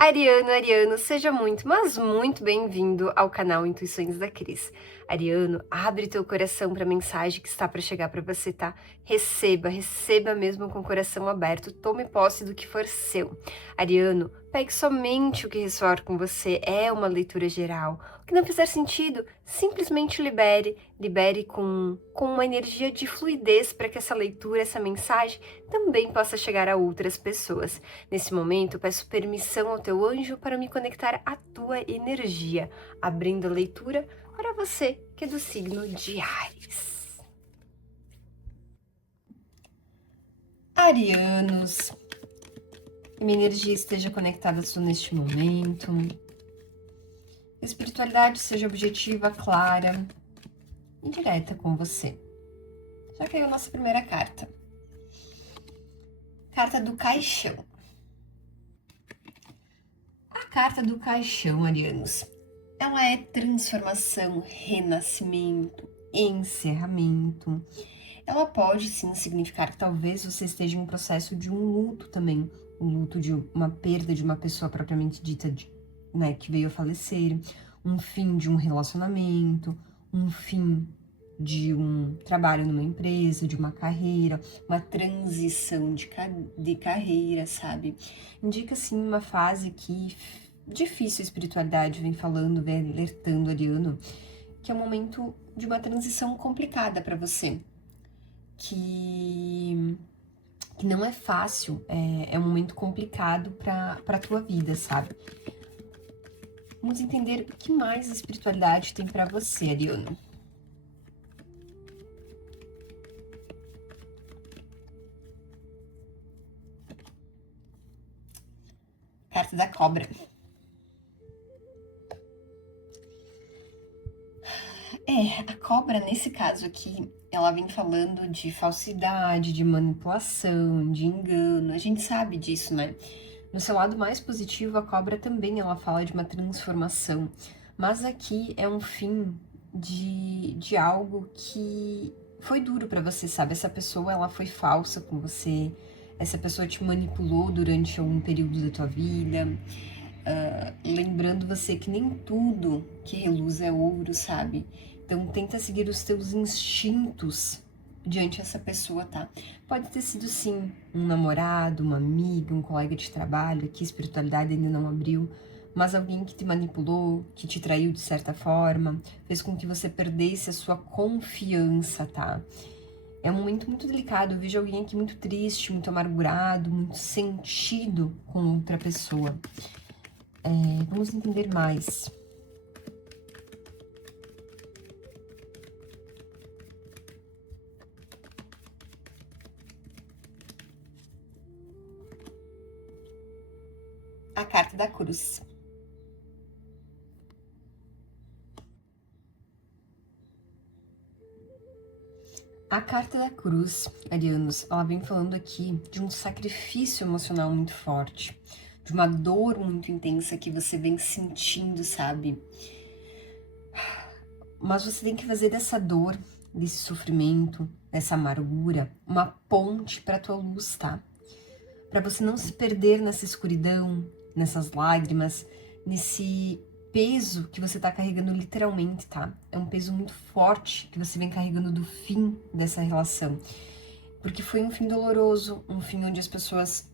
Ariano, seja muito, mas muito bem-vindo ao canal Intuições da Cris. Ariano, abre teu coração para a mensagem que está para chegar para você, tá? Receba mesmo com o coração aberto, tome posse do que for seu. Ariano, pegue somente o que ressoar com você, é uma leitura geral. O que não fizer sentido, simplesmente libere com uma energia de fluidez para que essa leitura, essa mensagem também possa chegar a outras pessoas. Nesse momento, eu peço permissão ao teu anjo para me conectar à tua energia, abrindo a leitura para você que é do signo de Áries. Arianos, que minha energia esteja conectada a tu neste momento. A espiritualidade seja objetiva, clara e direta com você. Já caiu a nossa primeira carta. Carta do Caixão. A carta do Caixão, Arianos, ela é transformação, renascimento, encerramento. Ela pode sim significar que talvez você esteja em um processo de um luto também, um luto de uma perda de uma pessoa propriamente dita, né, que veio a falecer, um fim de um relacionamento, um fim de um trabalho numa empresa, de uma carreira, uma transição de carreira, sabe? Indica sim uma fase que difícil a espiritualidade vem falando, vem alertando Ariano, que é um momento de uma transição complicada para você, que não é fácil, é um momento complicado para tua vida, sabe? Vamos entender o que mais a espiritualidade tem para você, Ariano. Carta da Cobra. A cobra, nesse caso aqui, ela vem falando de falsidade, de manipulação, de engano. A gente sabe disso, né? No seu lado mais positivo, a cobra também ela fala de uma transformação. Mas aqui é um fim de algo que foi duro pra você, sabe? Essa pessoa, ela foi falsa com você. Essa pessoa te manipulou durante algum período da tua vida. Lembrando você que nem tudo que reluz é ouro, sabe? Então tenta seguir os teus instintos diante dessa pessoa, tá? Pode ter sido sim um namorado, uma amiga, um colega de trabalho, que a espiritualidade ainda não abriu, mas alguém que te manipulou, que te traiu de certa forma, fez com que você perdesse a sua confiança, tá? É um momento muito delicado, eu vejo alguém aqui muito triste, muito amargurado, muito sentido com outra pessoa. Vamos entender mais. A carta da cruz. A carta da cruz, Arianos, ela vem falando aqui de um sacrifício emocional muito forte, de uma dor muito intensa que você vem sentindo, sabe? Mas você tem que fazer dessa dor, desse sofrimento, dessa amargura, uma ponte para tua luz, tá? Para você não se perder nessa escuridão, nessas lágrimas, nesse peso que você tá carregando literalmente, tá? É um peso muito forte que você vem carregando do fim dessa relação. Porque foi um fim doloroso, um fim onde as pessoas...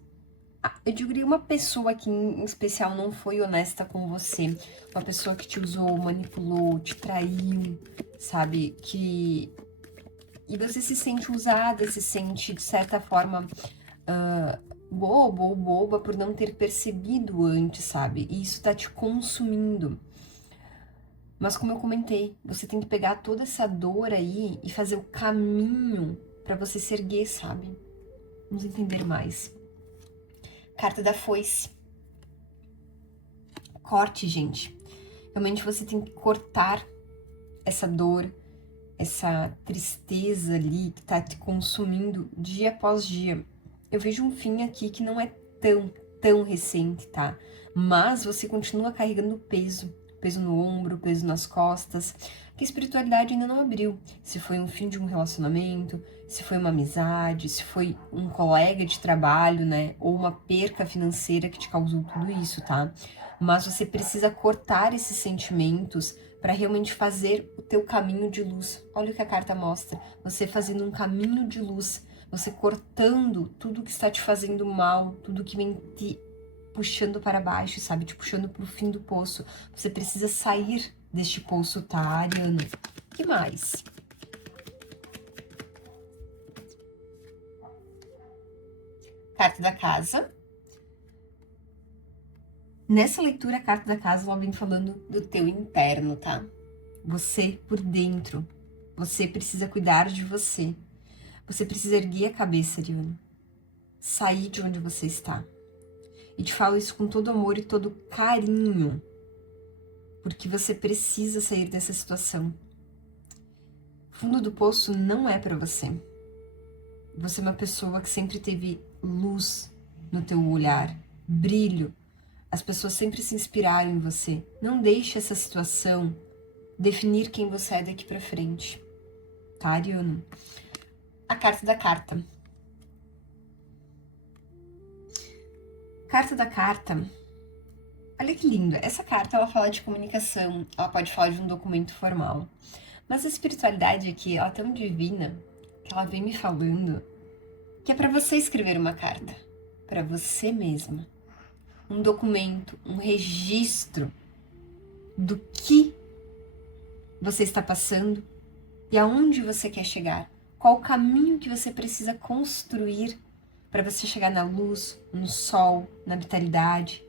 Eu diria uma pessoa que em especial não foi honesta com você. Uma pessoa que te usou, manipulou, te traiu, sabe? E você se sente usada, se sente, de certa forma... bobo ou boba por não ter percebido antes, sabe? E isso tá te consumindo. Mas como eu comentei, você tem que pegar toda essa dor aí e fazer o caminho pra você se erguer, sabe? Vamos entender mais. Carta da foice. Corte, gente. Realmente você tem que cortar essa dor, essa tristeza ali que tá te consumindo dia após dia. Eu vejo um fim aqui que não é tão recente, tá? Mas você continua carregando peso peso no ombro, peso nas costas, que a espiritualidade ainda não abriu. Se foi um fim de um relacionamento, se foi uma amizade, se foi um colega de trabalho, né? Ou uma perca financeira que te causou tudo isso, tá? Mas você precisa cortar esses sentimentos para realmente fazer o teu caminho de luz. Olha o que a carta mostra. Você fazendo um caminho de luz, você cortando tudo que está te fazendo mal, tudo que vem te puxando para baixo, sabe? Te puxando para o fim do poço. Você precisa sair deste poço, tá, Ariana? O que mais? Carta da casa. Nessa leitura, a carta da casa, ela vem falando do teu interno, tá? Você por dentro. Você precisa cuidar de você. Você precisa erguer a cabeça, Ariana. Sair de onde você está. E te falo isso com todo amor e todo carinho. Porque você precisa sair dessa situação. Fundo do poço não é pra você. Você é uma pessoa que sempre teve luz no teu olhar, brilho. As pessoas sempre se inspiraram em você. Não deixe essa situação definir quem você é daqui pra frente. Tá, Ariana? A carta da carta. Carta da carta. Olha que lindo. Essa carta, ela fala de comunicação. Ela pode falar de um documento formal. Mas a espiritualidade aqui, ela é tão divina que ela vem me falando que é pra você escrever uma carta. Pra você mesma. Um documento, um registro do que você está passando e aonde você quer chegar. Qual o caminho que você precisa construir para você chegar na luz, no sol, na vitalidade,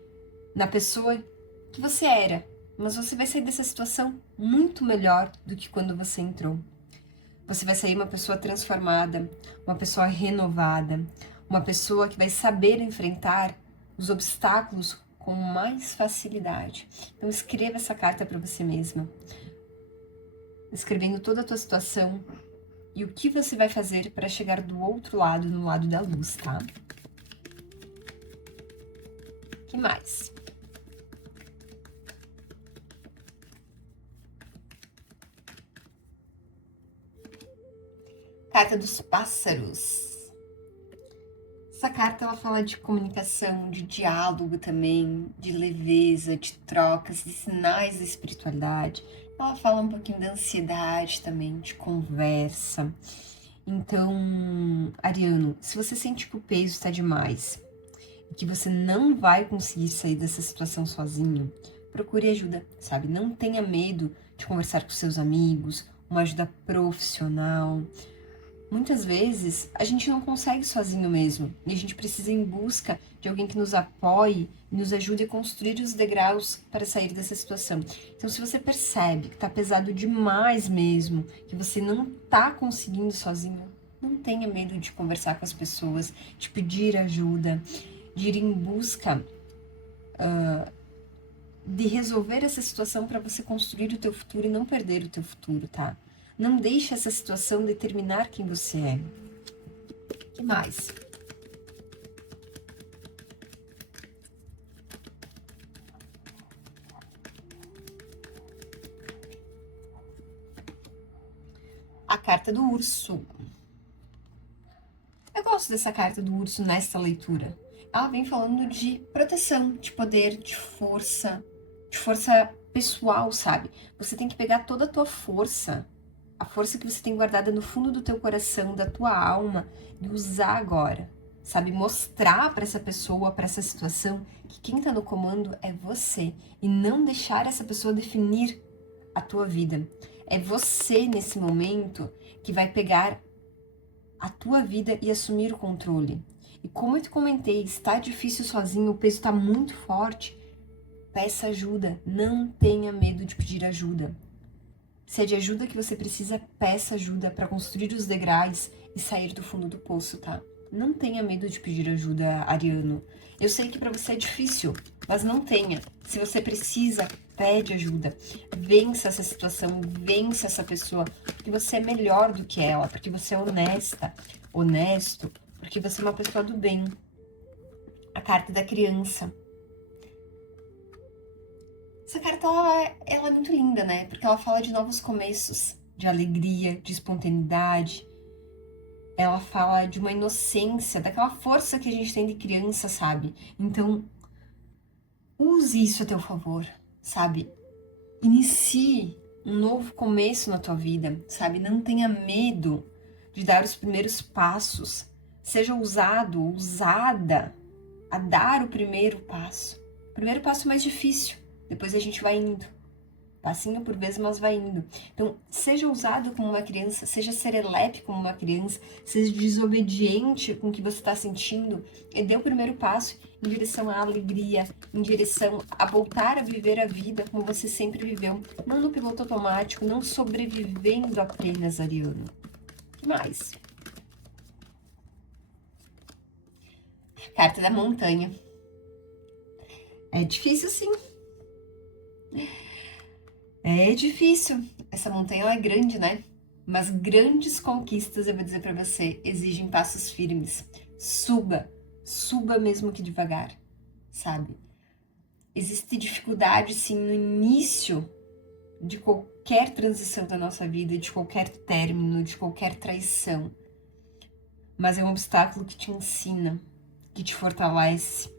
na pessoa que você era. Mas você vai sair dessa situação muito melhor do que quando você entrou. Você vai sair uma pessoa transformada, uma pessoa renovada, uma pessoa que vai saber enfrentar os obstáculos com mais facilidade. Então escreva essa carta para você mesma, escrevendo toda a tua situação e o que você vai fazer para chegar do outro lado, no lado da luz, tá? O que mais? Carta dos pássaros. Essa carta, ela fala de comunicação, de diálogo também, de leveza, de trocas, de sinais da espiritualidade. Ela fala um pouquinho da ansiedade também, de conversa. Então, Ariano, se você sente que o peso está demais e que você não vai conseguir sair dessa situação sozinho, procure ajuda, sabe? Não tenha medo de conversar com seus amigos, uma ajuda profissional. Muitas vezes a gente não consegue sozinho mesmo e a gente precisa ir em busca de alguém que nos apoie e nos ajude a construir os degraus para sair dessa situação. Então, se você percebe que tá pesado demais mesmo, que você não tá conseguindo sozinho, não tenha medo de conversar com as pessoas, de pedir ajuda, de ir em busca de resolver essa situação para você construir o teu futuro e não perder o teu futuro, tá? Não deixe essa situação determinar quem você é. O que mais? A carta do urso. Eu gosto dessa carta do urso nesta leitura. Ela vem falando de proteção, de poder, de força pessoal, sabe? Você tem que pegar toda a tua força, a força que você tem guardada no fundo do teu coração, da tua alma, e usar agora, sabe? Mostrar para essa pessoa, para essa situação, que quem tá no comando é você, e não deixar essa pessoa definir a tua vida. É você, nesse momento, que vai pegar a tua vida e assumir o controle. E como eu te comentei, está difícil sozinho, o peso está muito forte, peça ajuda, não tenha medo de pedir ajuda. Se é de ajuda que você precisa, peça ajuda para construir os degraus e sair do fundo do poço, tá? Não tenha medo de pedir ajuda, Ariano. Eu sei que para você é difícil, mas não tenha. Se você precisa, pede ajuda. Vença essa situação, vença essa pessoa, porque você é melhor do que ela, porque você é honesta, honesto, porque você é uma pessoa do bem. A carta da criança. Essa carta, é muito linda, né? Porque ela fala de novos começos, de alegria, de espontaneidade. Ela fala de uma inocência, daquela força que a gente tem de criança, sabe? Então, use isso a teu favor, sabe? Inicie um novo começo na tua vida, sabe? Não tenha medo de dar os primeiros passos. Seja ousado, ousada a dar o primeiro passo. O primeiro passo é mais difícil, depois a gente vai indo. Passinho por vez, mas vai indo. Então, seja ousado como uma criança, seja serelepe como uma criança, seja desobediente com o que você está sentindo e dê o primeiro passo em direção à alegria, em direção a voltar a viver a vida como você sempre viveu. Não no piloto automático, não sobrevivendo apenas, Ariano. O que mais? A carta da montanha. É difícil, sim. É difícil. Essa montanha ela é grande, né? Mas grandes conquistas, eu vou dizer pra você, exigem passos firmes. Suba, suba mesmo que devagar, sabe? Existe dificuldade, sim, no início de qualquer transição da nossa vida, de qualquer término, de qualquer traição. Mas é um obstáculo que te ensina, que te fortalece,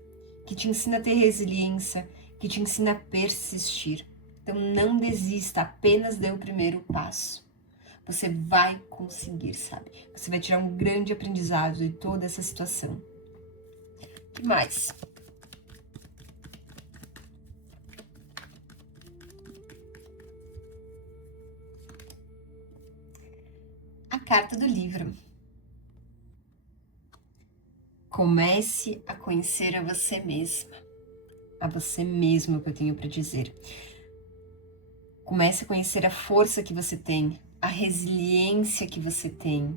que te ensina a ter resiliência, que te ensina a persistir. Então não desista, apenas dê o primeiro passo. Você vai conseguir, sabe? Você vai tirar um grande aprendizado de toda essa situação. O que mais? A carta do livro. Comece a conhecer a você mesma. A você mesmo, que eu tenho para dizer. Comece a conhecer a força que você tem, a resiliência que você tem,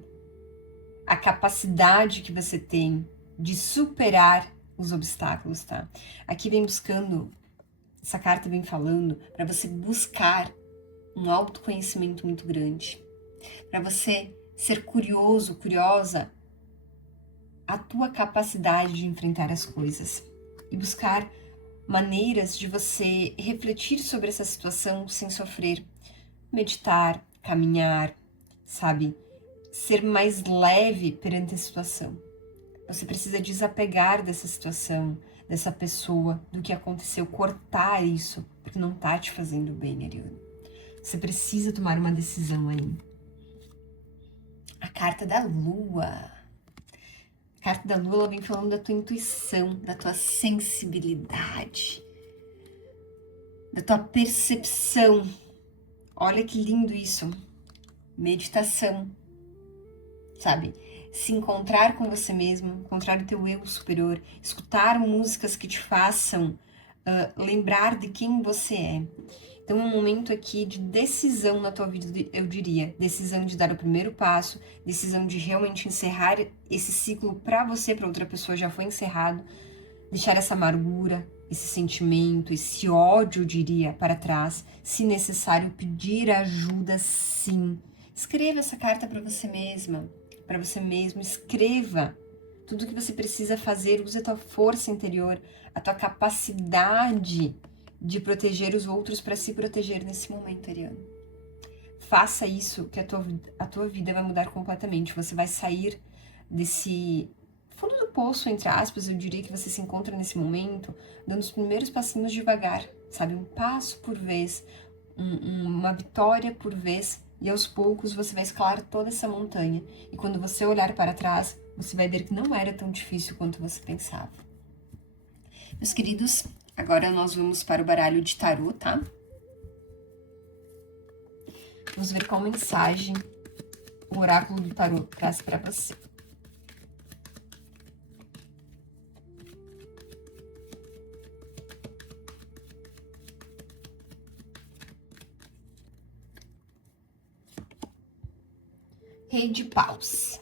a capacidade que você tem de superar os obstáculos, tá? Aqui vem buscando, essa carta vem falando para você buscar um autoconhecimento muito grande, para você ser curioso, curiosa, a tua capacidade de enfrentar as coisas e buscar maneiras de você refletir sobre essa situação sem sofrer, meditar, caminhar, sabe? Ser mais leve perante a situação. Você precisa desapegar dessa situação, dessa pessoa, do que aconteceu, cortar isso, porque não tá te fazendo bem, Ariano. Você precisa tomar uma decisão aí. A carta da Lua. A carta da Lua, ela vem falando da tua intuição, da tua sensibilidade, da tua percepção. Olha que lindo isso. Meditação, sabe? Se encontrar com você mesmo, encontrar o teu eu superior, escutar músicas que te façam lembrar de quem você é. Então é um momento aqui de decisão na tua vida, eu diria. Decisão de dar o primeiro passo, decisão de realmente encerrar esse ciclo para você, para outra pessoa já foi encerrado. Deixar essa amargura, esse sentimento, esse ódio, eu diria, para trás. Se necessário, pedir ajuda, sim. Escreva essa carta para você mesma, para você mesmo. Escreva tudo que você precisa fazer. Use a tua força interior, a tua capacidade de proteger os outros para se proteger nesse momento, Ariano. Faça isso que a tua vida vai mudar completamente. Você vai sair desse fundo do poço, entre aspas, eu diria que você se encontra nesse momento, dando os primeiros passinhos devagar, sabe? Um passo por vez, uma vitória por vez, e aos poucos você vai escalar toda essa montanha. E quando você olhar para trás, você vai ver que não era tão difícil quanto você pensava. Meus queridos, agora nós vamos para o baralho de tarô, tá? Vamos ver qual mensagem o oráculo do tarô traz para você. Rei de Paus.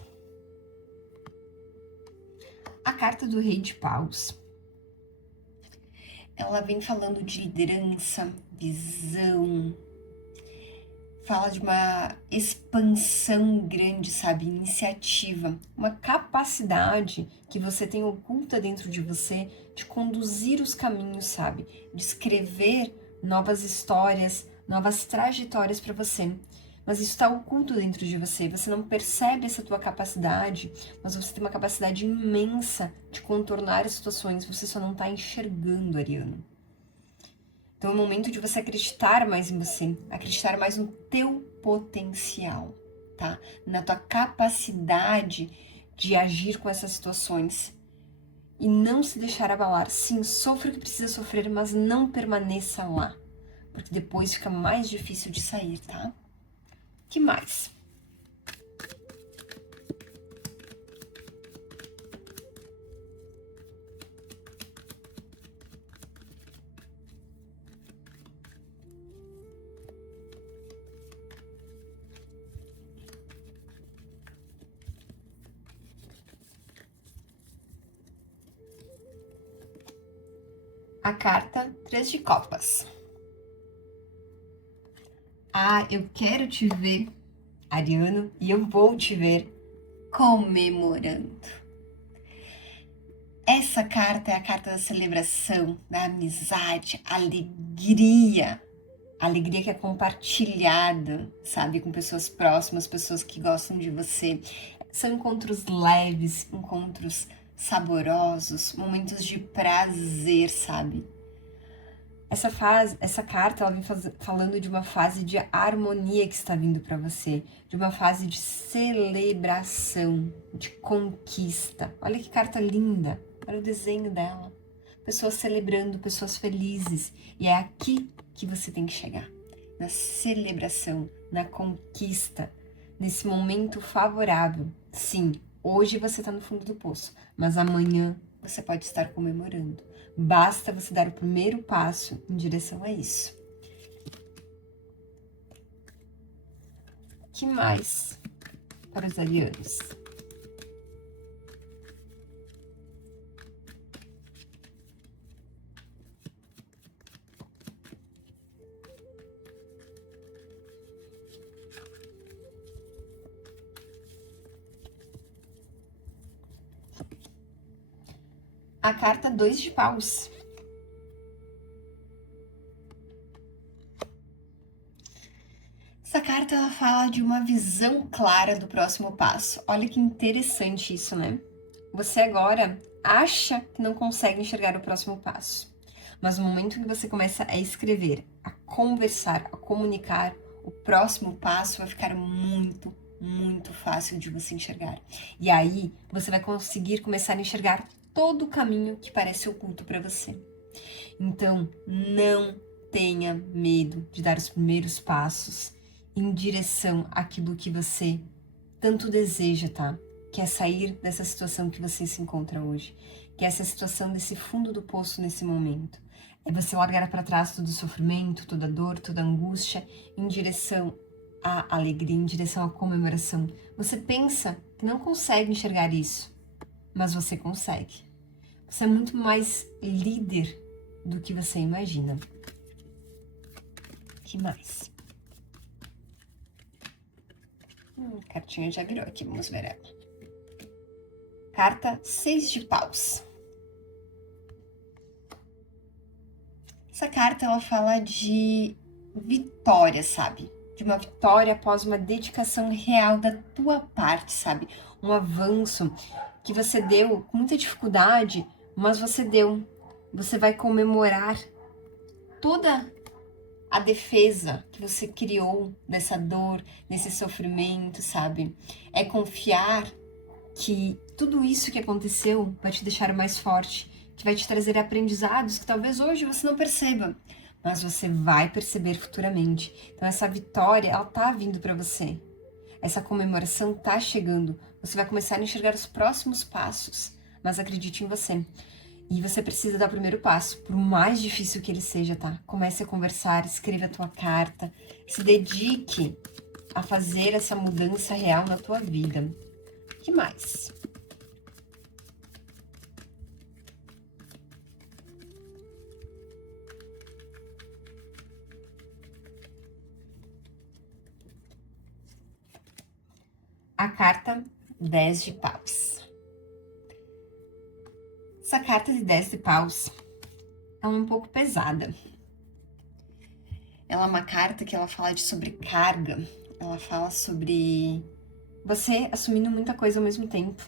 A carta do Rei de Paus, ela vem falando de liderança, visão, fala de uma expansão grande, sabe? Iniciativa, uma capacidade que você tem oculta dentro de você de conduzir os caminhos, sabe? De escrever novas histórias, novas trajetórias para você. Mas isso está oculto dentro de você, você não percebe essa tua capacidade, mas você tem uma capacidade imensa de contornar as situações, você só não está enxergando, Ariano. Então é o momento de você acreditar mais em você, acreditar mais no teu potencial, tá? Na tua capacidade de agir com essas situações e não se deixar abalar. Sim, sofra o que precisa sofrer, mas não permaneça lá, porque depois fica mais difícil de sair, tá? Que mais? A carta 3 de copas. Ah, eu quero te ver, Ariano, e eu vou te ver comemorando. Essa carta é a carta da celebração, da amizade, alegria. Alegria que é compartilhada, sabe? Com pessoas próximas, pessoas que gostam de você. São encontros leves, encontros saborosos, momentos de prazer, sabe? Essa carta, ela vem falando de uma fase de harmonia que está vindo para você, de uma fase de celebração, de conquista. Olha que carta linda, olha o desenho dela. Pessoas celebrando, pessoas felizes. E é aqui que você tem que chegar, na celebração, na conquista, nesse momento favorável. Sim, hoje você está no fundo do poço, mas amanhã você pode estar comemorando. Basta você dar o primeiro passo em direção a isso. O que mais para os arianos? A carta 2 de paus. Essa carta ela fala de uma visão clara do próximo passo. Olha que interessante isso, né? Você agora acha que não consegue enxergar o próximo passo. Mas no momento que você começa a escrever, a conversar, a comunicar, o próximo passo vai ficar muito, muito fácil de você enxergar. E aí você vai conseguir começar a enxergar todo o caminho que parece oculto para você. Então, não tenha medo de dar os primeiros passos em direção àquilo que você tanto deseja, tá? Que é sair dessa situação que você se encontra hoje, que é essa situação desse fundo do poço nesse momento. É você largar para trás todo o sofrimento, toda a dor, toda a angústia, em direção à alegria, em direção à comemoração. Você pensa que não consegue enxergar isso, mas você consegue. Você é muito mais líder do que você imagina. Que mais? A cartinha já virou aqui, vamos ver ela. Carta 6 de paus. Essa carta, ela fala de vitória, sabe? De uma vitória após uma dedicação real da tua parte, sabe? Um avanço que você deu com muita dificuldade, mas você deu. Você vai comemorar toda a defesa que você criou dessa dor, desse sofrimento, sabe? É confiar que tudo isso que aconteceu vai te deixar mais forte, que vai te trazer aprendizados que talvez hoje você não perceba, mas você vai perceber futuramente. Então essa vitória, ela tá vindo para você. Essa comemoração tá chegando. Você vai começar a enxergar os próximos passos, mas acredite em você. E você precisa dar o primeiro passo, por mais difícil que ele seja, tá? Comece a conversar, escreva a tua carta, se dedique a fazer essa mudança real na tua vida. O que mais? A carta 10 de paus. Essa carta de 10 de paus é um pouco pesada. Ela é uma carta que ela fala de sobrecarga, ela fala sobre você assumindo muita coisa ao mesmo tempo.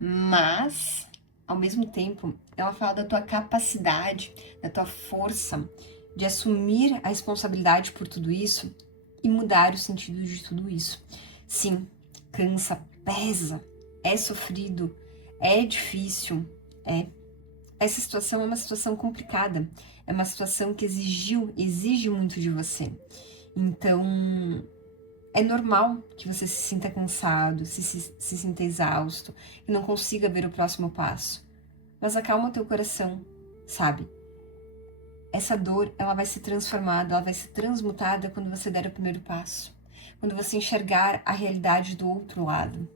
Mas, ao mesmo tempo, ela fala da tua capacidade, da tua força de assumir a responsabilidade por tudo isso e mudar o sentido de tudo isso. Sim, cansa, pesa, é sofrido, é difícil, é. Essa situação é uma situação complicada, é uma situação que exige muito de você. Então, é normal que você se sinta cansado, se sinta exausto e não consiga ver o próximo passo. Mas acalma o teu coração, sabe? Essa dor, ela vai ser transformada, ela vai ser transmutada quando você der o primeiro passo. Quando você enxergar a realidade do outro lado.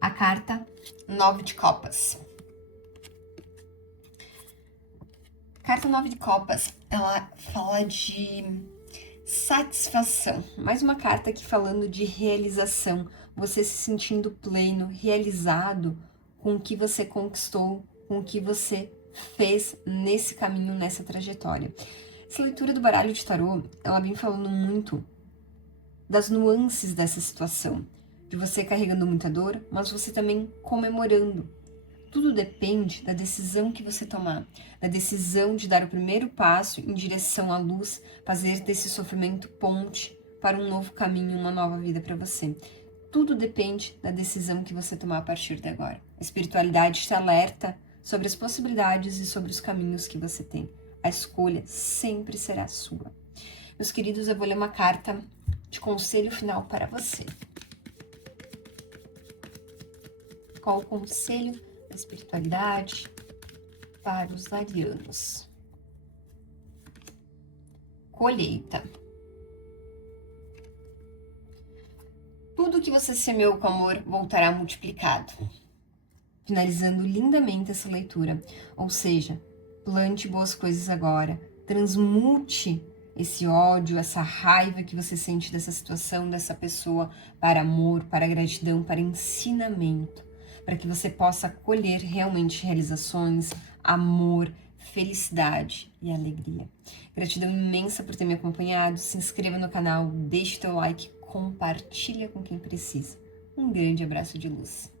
A carta 9 de Copas. Carta 9 de Copas, ela fala de satisfação. Mais uma carta aqui falando de realização. Você se sentindo pleno, realizado com o que você conquistou, com o que você fez nesse caminho, nessa trajetória. Essa leitura do baralho de tarô, ela vem falando muito das nuances dessa situação. De você carregando muita dor, mas você também comemorando. Tudo depende da decisão que você tomar, da decisão de dar o primeiro passo em direção à luz, fazer desse sofrimento ponte para um novo caminho, uma nova vida para você. Tudo depende da decisão que você tomar a partir de agora. A espiritualidade te alerta sobre as possibilidades e sobre os caminhos que você tem. A escolha sempre será sua. Meus queridos, eu vou ler uma carta de conselho final para você. Qual o conselho da espiritualidade para os arianos? Colheita. Tudo que você semeou com amor voltará multiplicado. Finalizando lindamente essa leitura. Ou seja, plante boas coisas agora. Transmute esse ódio, essa raiva que você sente dessa situação, dessa pessoa, para amor, para gratidão, para ensinamento. Para que você possa colher realmente realizações, amor, felicidade e alegria. Gratidão imensa por ter me acompanhado. Se inscreva no canal, deixe teu like, compartilha com quem precisa. Um grande abraço de luz.